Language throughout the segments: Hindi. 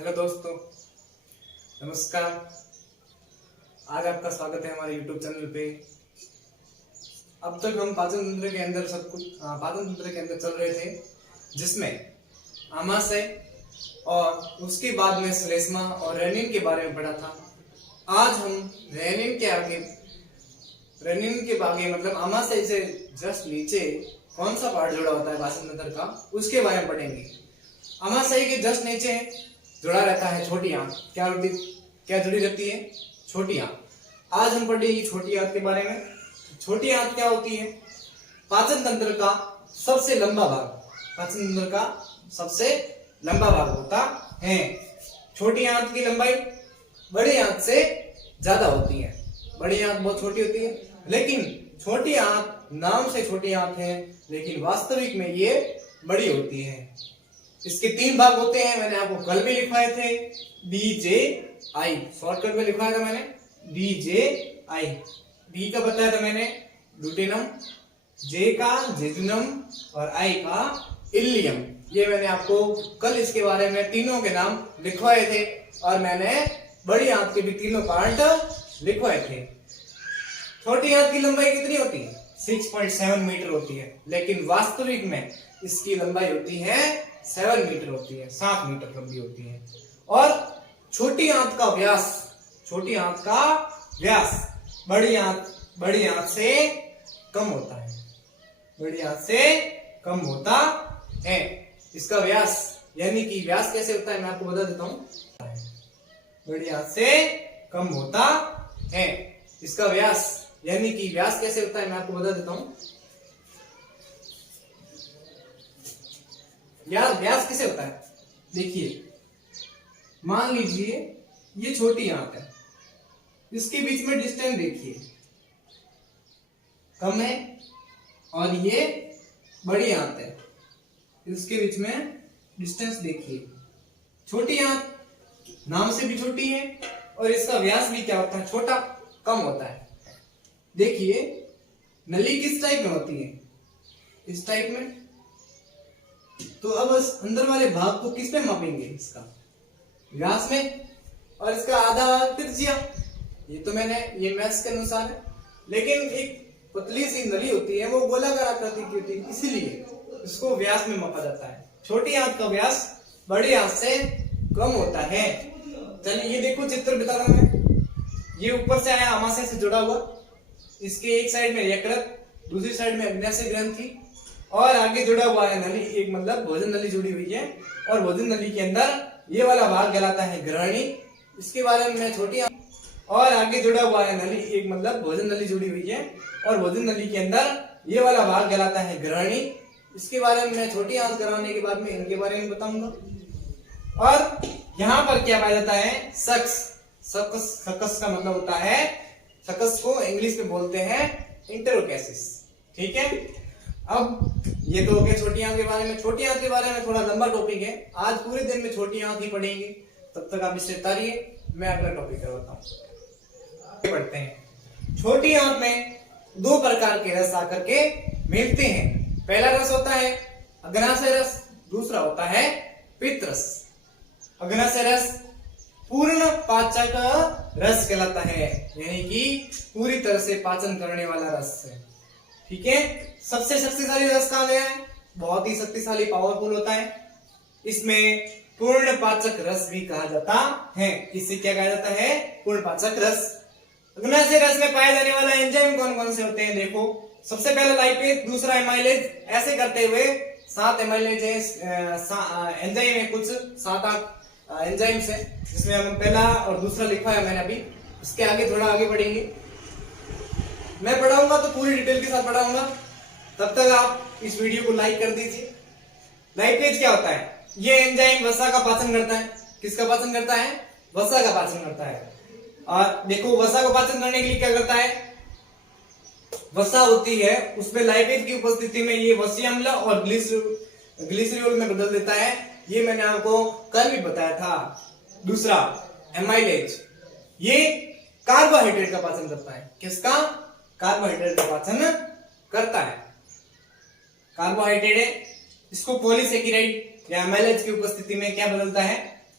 हेलो दोस्तों, नमस्कार। आज आपका स्वागत है हमारे YouTube चैनल पे। अब तक हम पाचन तंत्र के अंदर पाचन तंत्र के अंदर चल रहे थे, जिसमें आमाशय और उसके बाद में श्लेष्मा और रेनिन के बारे में पढ़ा था। आज हम रेनिन के आगे मतलब आमाशय से जस्ट नीचे कौन सा पार्ट जुड़ा होता है पाचन तंत्र का, उसके बारे में पढ़ेंगे। आमाशय के जस्ट नीचे जुड़ा रहता है छोटी आंत। क्या जुड़ी रहती है? छोटी आंत। आज हम पढ़ेंगे छोटी आंत के बारे में। छोटी आंत क्या होती है? पाचन तंत्र का सबसे लंबा भाग। पाचन तंत्र का सबसे लंबा भाग होता है। छोटी आंत की लंबाई बड़ी आंत से ज्यादा होती है। बड़ी आंत बहुत छोटी होती है, लेकिन छोटी आंत नाम से छोटी आंत है, लेकिन वास्तविक में ये बड़ी होती है। इसके 3 भाग होते हैं। मैंने आपको कल भी लिखवाए थे, BJI शॉर्टकट में लिखवाया था मैंने, BJI। B का बताया था मैंने ड्यूटेनम, J का जेजुनम और I का इलियम। ये मैंने आपको कल इसके बारे में तीनों के नाम लिखवाए थे, और मैंने बड़ी आंत के भी तीनों पार्ट लिखवाए थे। छोटी आंत की लंबाई कितनी होती है? 6.7 मीटर होती है, लेकिन वास्तविक में इसकी लंबाई होती है 7 मीटर होती है, 7 मीटर लंबी होती है। और छोटी आंत का व्यास बड़ी आंत से कम होता है। बड़ी आंत से कम होता है इसका व्यास। यानी कि व्यास कैसे होता है मैं आपको बता देता हूं। बड़ी आंत से कम होता है इसका व्यास। यानी कि व्यास कैसे होता है मैं आपको बता देता हूं। व्यास कैसे होता है? देखिए, मान लीजिए ये छोटी आंत है, इसके बीच में डिस्टेंस देखिए कम है, और ये बड़ी आंत है, इसके बीच में डिस्टेंस देखिए। छोटी आंत नाम से भी छोटी है, और इसका व्यास भी क्या होता है? छोटा, कम होता है। देखिए, नली किस टाइप में होती है? इस टाइप में। तो अब अंदर वाले भाग को किस में मापेंगे? इसका व्यास में, और इसका आधा त्रिज्या। ये मैथ्स के अनुसार है, लेकिन एक पतली सी नली होती है, वो गोलाकार आकृति की होती है, इसीलिए इसको व्यास में मापा जाता है। छोटी आंत का व्यास बड़ी आंत से कम होता है। चलिए ये देखो, चित्र बता रहा हूं मैं। ये ऊपर से आया आमाशय से जुड़ा हुआ, इसके एक साइड में यकृत, दूसरी साइड में अग्न्याशय ग्रंथि, और आगे जुड़ा हुआ है नली, एक मतलब भोजन नली जुड़ी हुई है, और भोजन नली के अंदर ये वाला भाग कहलाता है ग्रहणी। इसके बारे में छोटी आंत, और आगे जुड़ा हुआ है नली, एक मतलब भोजन नली जुड़ी हुई है, और भोजन नली के अंदर ये वाला भाग कहलाता है ग्रहणी। इसके बारे में मैं छोटी आंत कराने के बाद में इनके बारे में बताऊंगा। और यहाँ पर क्या पाया जाता है? सकस का मतलब होता है, सकस को इंग्लिश में बोलते हैं इंटेरोकैसिस। ठीक है, अब ये तो हो गया छोटी आंत के बारे में। छोटी आंत के बारे में थोड़ा लंबा टॉपिक है, आज पूरे दिन में छोटी आंत ही पढ़ेंगे। तब तक आप इससे तारिए, मैं अगला टॉपिक करवाता हूँ। पढ़ते हैं। छोटी आंत में 2 प्रकार के रस आकर के मिलते हैं। पहला रस होता है अग्न्याशय रस, दूसरा होता है पित्त रस। अग्न्याशय रस पूर्ण पाचक रस कहलाता है, यानी कि पूरी तरह से पाचन करने वाला रस है। ठीक है, सबसे शक्तिशाली रस कहा गया है? बहुत ही शक्तिशाली, पावरफुल होता है। इसमें पूर्ण पाचक रस भी कहा जाता है। इसे क्या कहा जाता है? पूर्ण पाचक रस। अग्न्याशय रस में पाए जाने वाला एंजाइम कौन कौन से होते हैं? देखो, सबसे पहला लाइपेज, दूसरा एमाइलेज, ऐसे करते हुए 7 एमाइलेज एंजाइम है, कुछ 7-8 एंजाइम्स है, जिसमें हम पहला और दूसरा लिखा है मैंने अभी। इसके आगे थोड़ा आगे बढ़ेंगे, मैं पढ़ाऊंगा तो पूरी डिटेल के साथ पढ़ाऊंगा। तब तक आप इस वीडियो को लाइक कर दीजिए। लाइपेज क्या होता है? ये एंजाइम वसा का पाचन करता है। किसका पाचन करता है? वसा का पाचन करता है। और देखो, वसा को पाचन करने के लिए क्या करता है? वसा होती है, उसमें लाइपेज की उपस्थिति में ये वसीय अम्ल और ग्लिसरॉल में बदल देता है। ये मैंने आपको कल भी बताया था। दूसरा एमाइलेज, ये कार्बोहाइड्रेट का पाचन करता है। किसका? कार्बोहाइड्रेट का पाचन करता है। कार्बोहाइड्रेट है, इसको पॉलीसेकेराइड या एमाइलेज की उपस्थिति में क्या बदलता है?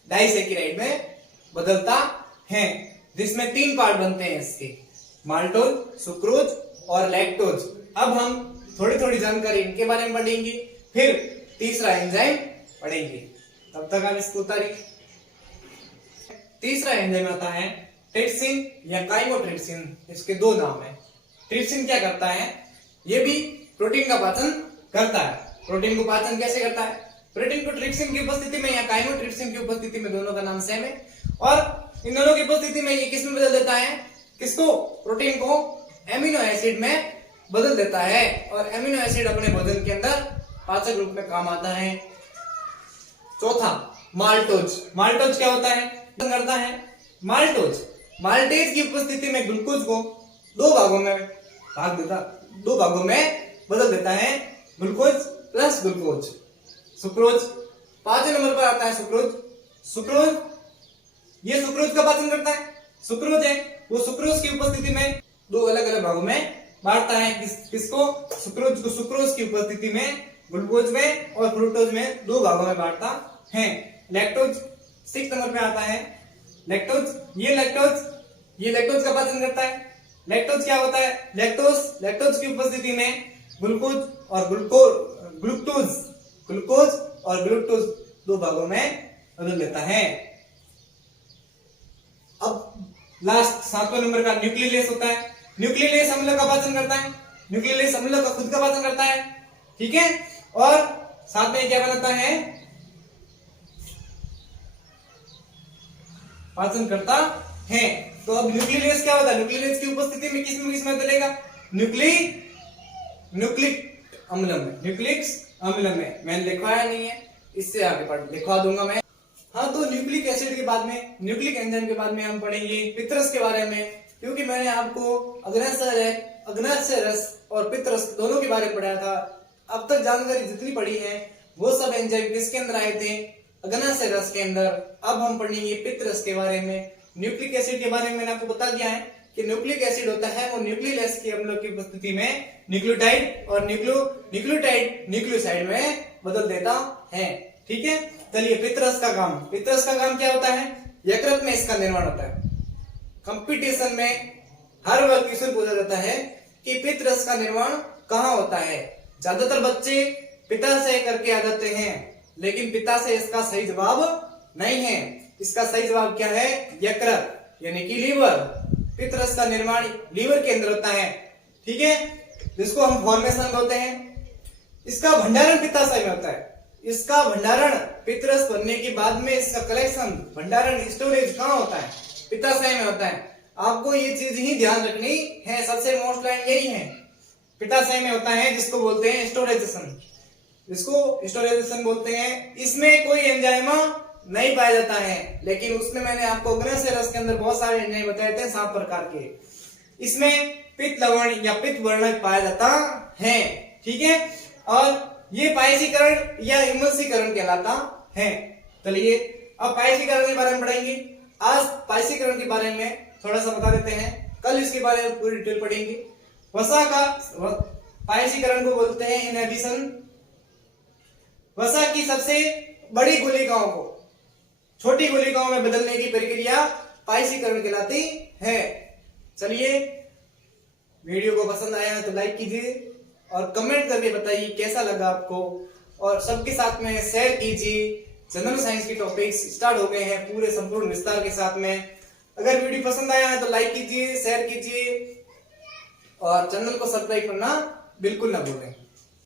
डाइसैकेराइड में बदलता है, जिसमें 3 पार्ट बनते हैं इसके, माल्टोज, सुक्रोज और लैक्टोज। अब हम थोड़ी थोड़ी जानकारी इनके बारे में पढ़ेंगे, फिर तीसरा एंजाइम पढ़ेंगे। तब तक आप इसको उतारिए। तीसरा एंजाइम आता है ट्रिप्सिन या काइमोट्रिप्सिन। इसके 2 नाम है। ट्रिप्सिन क्या करता है? ये भी प्रोटीन का पाचन करता है। प्रोटीन को पाचन कैसे करता है? प्रोटीन को ट्रिप्सिन की उपस्थिति में या काइमोट्रिप्सिन की उपस्थिति में, दोनों का नाम सेम है, और इन दोनों की उपस्थिति में ये किस में बदल देता है? किसको? प्रोटीन को एमिनो एसिड में बदल देता है, और एमिनो एसिड अपने भोजन के अंदर पाचक रूप में काम आता है। चौथा, माल्टोज। माल्टोज क्या होता है? करता है माल्टोज माल्टेज की उपस्थिति में ग्लूकोज को 2 भागों में बदल देता है, ग्लूकोज प्लस ग्लूकोज। सुक्रोज 5वें नंबर पर आता है। सुक्रोज ये सुक्रोज का पाचन करता है। सुक्रोज है वो सुक्रोज की उपस्थिति में 2 अलग अलग भागों में बांटता है। किसको? सुक्रोज को सुक्रोज की उपस्थिति में ग्लूकोज में और फ्रुक्टोज में 2 भागों में बांटता है। लैक्टोज 6 नंबर पे आता है। ये लैक्टोज का पाचन करता है। लैक्टोज क्या होता है? लैक्टोज की उपस्थिति में ग्लूकोज और ग्लूक्टोज 2 भागों में बदल देता है। अब लास्ट 7वें नंबर का न्यूक्लियोलेस होता है। न्यूक्लियोलेस अम्ल का पाचन करता है। न्यूक्लियोलेस अम्ल का खुद का पाचन करता है, ठीक है, और साथ में क्या बनाता है? पाचन करता है। तो अब न्यूक्लियोलेस क्या होता है? न्यूक्लियोलेस की उपस्थिति में किस में बदलेगा? न्यूक्लिक अम्ल में। मैंने लिखवाया नहीं है, इससे आगे लिखवा दूंगा मैं। हाँ, तो न्यूक्लिक एसिड के बाद में, न्यूक्लिक एंजाइम के बाद में हम पढ़ेंगे पितरस के बारे में, क्योंकि मैंने आपको अग्न्याशय रस और पितरस दोनों के बारे में पढ़ाया था। अब तक जानकारी जितनी पढ़ी है वो सब एंजाइम किसके अंदर आए थे? अग्न्याशय रस के अंदर। अब हम पढ़ेंगे पितरस के बारे में। न्यूक्लिक एसिड के बारे में मैंने आपको बता दिया है कि न्यूक्लिक एसिड होता है वो न्यूक्लियोलेस के अम्लों की उपस्थिति में न्यूक्लियोटाइड और न्यूक्लियोसाइड में बदल देता है, ठीक है। चलिए, पितरस का काम क्या होता है? यकृत में इसका निर्माण होता है। कंपटीशन में हर बार क्वेश्चन पूछा जाता है कि पितरस का निर्माण कहाँ होता है। ज्यादातर बच्चे पिता से करके आ जाते हैं, लेकिन पिता से इसका सही जवाब नहीं है। इसका सही जवाब क्या है? यकृत यानी कि लीवर। पितरस का निर्माण लीवर के अंदर होता है, ठीक है, जिसको हम फॉर्मेशन बोलते हैं। इसका भंडारण पित्ताशय में होता है। इसका भंडारण पितरस बनने के बाद में इसका कलेक्शन, भंडारण, स्टोरेज कहाँ होता है? पित्ताशय में होता है। आपको ये चीज ही ध्यान रखनी है, सबसे मोस्ट लाइन यही है। पित्ताशय में होता है, जिसको बोलते हैं स्टोरेजेशन बोलते हैं। इसमें कोई एंजाइम नहीं पाया जाता है, लेकिन उसमें मैंने आपको अग्न्याशय रस के अंदर बहुत सारे एंजाइम बताए थे 7 प्रकार के। इसमें पित्त लवण या पित्त वर्णक पाया जाता है, ठीक है, और ये पायसीकरण या इमल्सीकरण कहलाता है। चलिए, अब पायसीकरण के बारे में पढ़ेंगे। आज पायसीकरण के बारे में थोड़ा सा बता देते हैं, कल इसके बारे में पूरी डिटेल पढ़ेंगे। वसा का पायसीकरण को बोलते हैं इनहिबिशन। वसा की सबसे बड़ी गुलिकाओं को छोटी गुलिकाओं में बदलने की प्रक्रिया पायसीकरण कहलाती है। चलिए, वीडियो को पसंद आया है तो लाइक कीजिए और कमेंट करके बताइए कैसा लगा आपको, और सबके साथ में शेयर कीजिए। जनरल साइंस के टॉपिक्स स्टार्ट हो गए हैं पूरे संपूर्ण विस्तार के साथ में। अगर वीडियो पसंद आया है तो लाइक कीजिए, शेयर कीजिए और चैनल को सब्सक्राइब करना बिल्कुल ना भूलें।